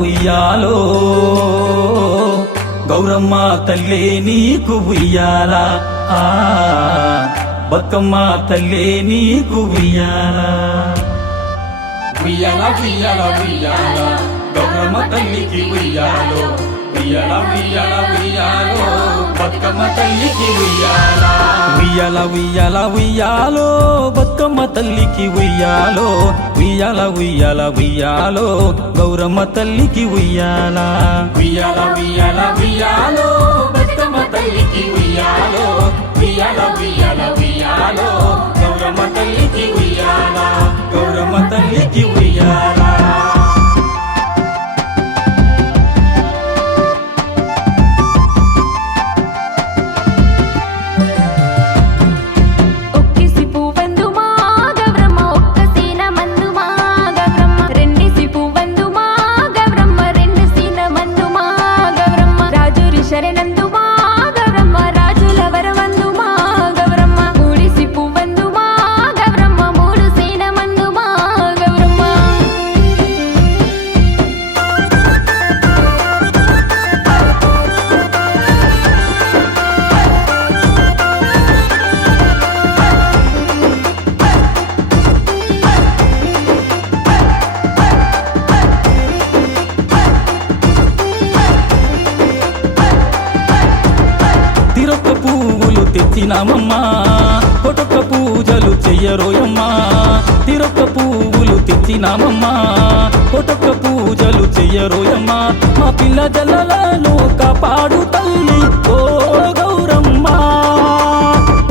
ఉయ్యాలో గౌరమ్మ తల్లే నీకు ఉయ్యాల బతుకమ్మ తల్లే నీకు ఉయ్యాల ఉయ్యాల ఉయ్యాల ఉయ్యాల గౌరమ్మ తల్లికి ఉయ్యాలో ఉయ్యాల ఉయ్యాల ఉయ్యాలో బతుకమ్మ తల్లికి ఉయ్యాల ఉయ్యాల ఉయ్యాల ఉయ్యాలో బతుకమ్మ తల్లికి ఉయ్యాలో ఉయ్యాల ఉయ్యాల ఉయ్యాలో గౌరమ్మ తల్లికి ఉయ్యాల ఉయ్యాల ఉయ్యాల ఉయ్యాలో బతుకమ్మ తల్లికి ఉయ్యాలో ఉయ్యాల ఉయ్యాల ఉయ్యాలో గౌరమ్మ తల్లికి ఉయ్యాల గౌరమ్మ తల్లికి ఉయ్యాల తెచ్చినామమ్మా కొటొక్క పూజలు చెయ్యరోయమ్మా తిరొక్క పువ్వులు తెచ్చినామమ్మా కొటొక్క పూజలు చెయ్యరోయమ్మా మా పిల్ల జల్లలను కాపాడు తల్లి ఓ గౌరమ్మ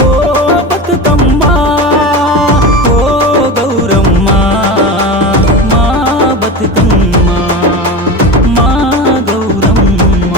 ఓ బతుకమ్మ ఓ గౌరమ్మ మా బతుకమ్మ మా గౌరమ్మ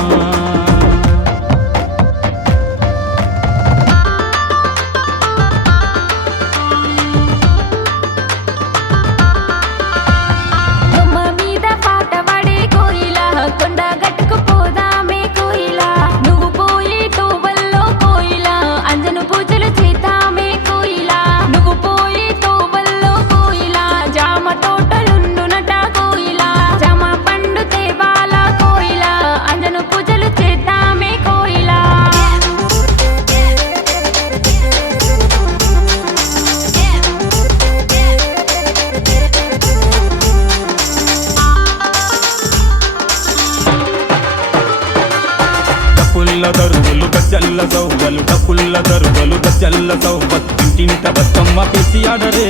దరువులు గజ్జల్ల సౌవలు డప్పుల్ల దరువులు గజ్జల్ల సౌవత్ ఇంటింట బతుకమ్మ పిలిచి ఆడరే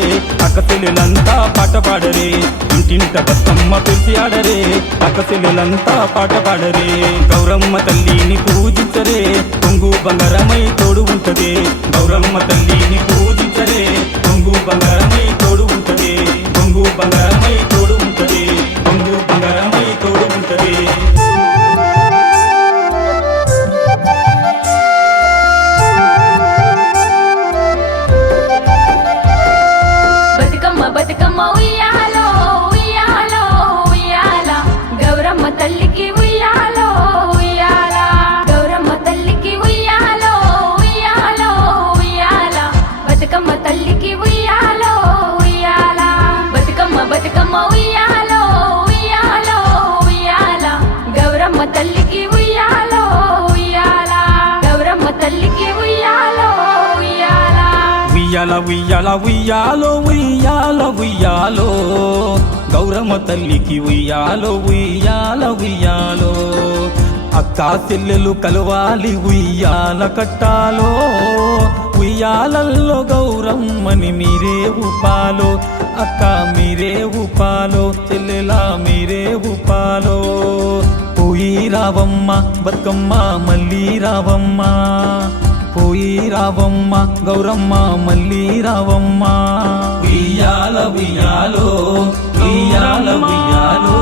అక్కచెల్లెలంతా పాట పాడరే ఇంటింట బతుకమ్మ పిలిచి ఆడరే అక్కచెల్లెలంతా పాట పాడరే గౌరమ్మ తల్లిని పూజించరే కొంగు బంగారమై తోడు ఉంటదే గౌరమ్మ తల్లిని పూజించరే కొంగు బంగారమై తోడు ఉంటదే కొంగు బంగారమై తోడు ఉంటదే కొంగు బంగారమై తోడు ఉంటదే బతుకమ్మ ఉయ్యాలో ఉయ్యాలో ఉయ్యాల గౌరమ్మ తల్లికి ఉయ్యాలో ఉయ్యాల గౌరమ్మ తల్లికి ఉయ్యాలో ఉయ్యాలో ఉయ్యాల బతుకమ్మ తల్లికి ఉయ్యాలో ఉయ్యాల బతుకమ్మ ఉయ్యాలో ఉయ్యాలో ఉయ్యాల గౌరమ్మ తల్లికి ఉయ్యాలో ఉయ్యాల గౌరమ్మ తల్లికి ఉయ్యాలో ఉయ్యాల ఉయ్యాల ఉయ్యాల ఉయ్యాలో ఉయ్యాల ఉయ్యాలో గౌరమ్మ తల్లికి ఉయ్యాలో ఉయ్యాల ఉయ్యాలో అక్క చెల్లెలు కలవాలి ఉయ్యాల కట్టాలో ఉయ్యాలల్లో గౌరమ్మని మీరే ఉపాలో అక్క మీరే ఉపాలో చెల్లెలా మీరే ఉపాలో పోయి రావమ్మ బతుకమ్మ మళ్ళీ రావమ్మ పోయి రావమ్మ గౌరమ్మ మళ్ళీ రావమ్మ ఉయ్యాల ఉయ్యాలో ఉయ్యాల ఉయ్యాలో